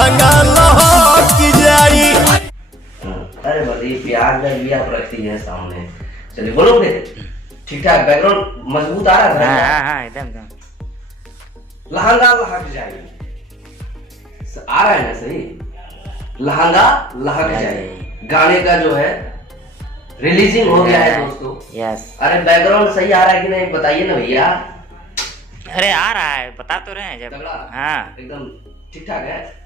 लहंगा लहक जाई। अरे बस ये प्याज का भी आप रखती है सामने। चलिए बोलो बेटे, ठीक ठाक बैकग्राउंड मजबूत आ रहा है। हाँ एकदम। लहंगा लहक जाए आ रहा है ना सही। लहंगा लहक जाए गाने का जो है रिलीजिंग हो गया है दोस्तों। यस। अरे बैकग्राउंड सही आ रहा है कि नहीं बताइए ना भैया। अरे आ रहा है, बता तो रहे हैं जब। तगड़ा हाँ एकदम ठीक ठाक है।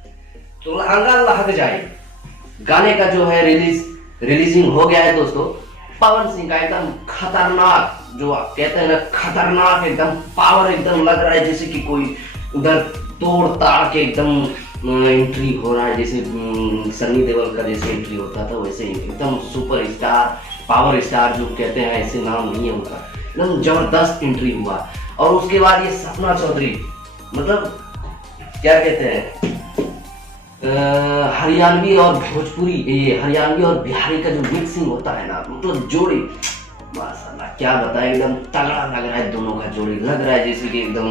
तो लहंगा लहक जाए गाने का जो है रिलीजिंग हो गया है दोस्तों। पवन सिंह का एकदम खतरनाक, जो आप कहते हैं ना खतरनाक, एकदम पावर एकदम लग रहा है जैसे कि कोई उधर तोड़ ताड़ के एकदम एंट्री हो रहा है, जैसे सनी देओल का जैसे एंट्री होता था वैसे एकदम सुपर स्टार पावर स्टार जो कहते हैं, ऐसे नाम नहीं है उनका, एकदम जबरदस्त एंट्री हुआ। और उसके बाद ये सपना चौधरी, मतलब क्या कहते हैं हरियाणवी और भोजपुरी, ये हरियाणवी और बिहारी का जो मिक्सिंग होता है ना, मतलब जोड़ी माशाल्लाह क्या बताए, एकदम तगड़ा लग रहा है दोनों का जोड़ी। लग रहा है जैसे कि एकदम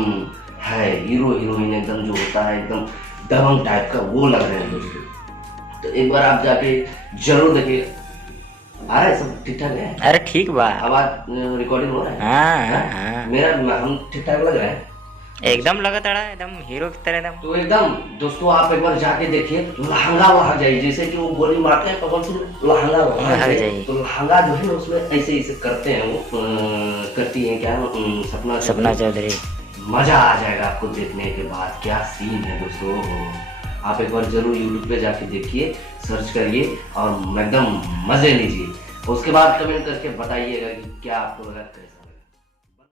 है हीरो हीरोइन एकदम जो होता है एकदम दबंग टाइप का, वो लग रहे हैं दोस्तों। तो एक बार आप जाके जरूर देखिए। आ रहा है सब ठीक ठाक है? अरे ठीक बा, आवाज रिकॉर्डिंग हो रहा है? हाँ। मेरा हम ठीक ठाक लग रहा है एकदम लगता रहा एकदम हीरो की तरह एकदम। तो एकदम दोस्तों आप एक बार जाके देखिए। लहंगा लहक जाए, जैसे कि वो गोली मारते हैं पवन सिंह, लहंगा लहक जाए। तो लहंगा जो है ना उसमें ऐसे ऐसे करते हैं, वो करती है क्या सपना चौधरी। मजा आ जाएगा आपको देखने के बाद। क्या सीन है दोस्तों, आप एक बार जरूर यूट्यूब पे जाके देखिए, सर्च करिए और एकदम मजे लीजिए। उसके बाद कमेंट करके बताइएगा कि क्या आपको लगा।